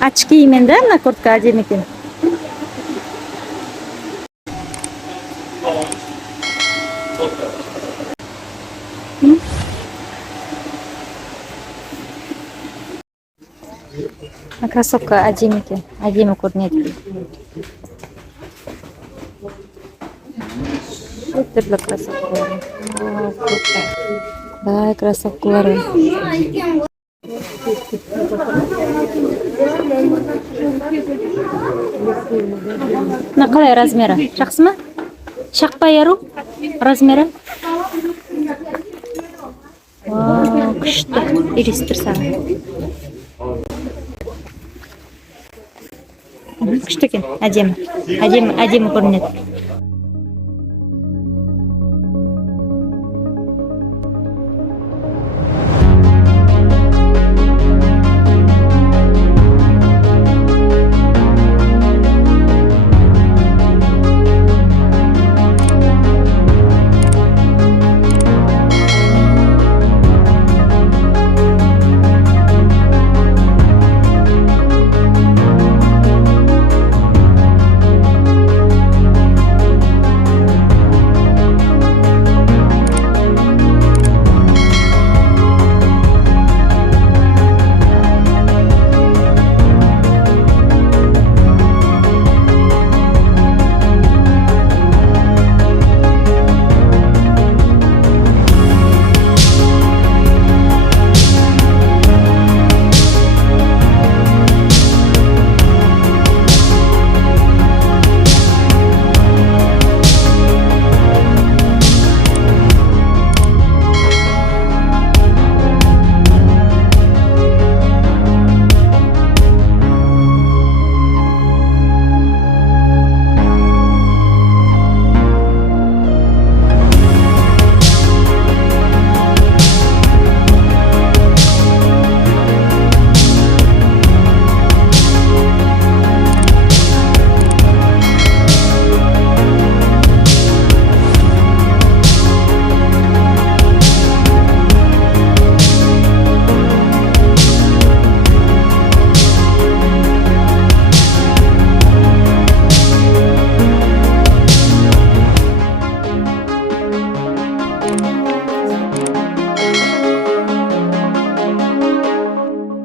Очки мен да, мына куртка әдемі екен. Кроссовка әдемі екен, әдемі көрінеді. Түрлі кроссовкалар. Бай кроссовкалар. Мына қалай размері? Жақсы ма? Шақпай ару размері? Күшті, елестір саған. Күшті екен, әдемі көрінеді.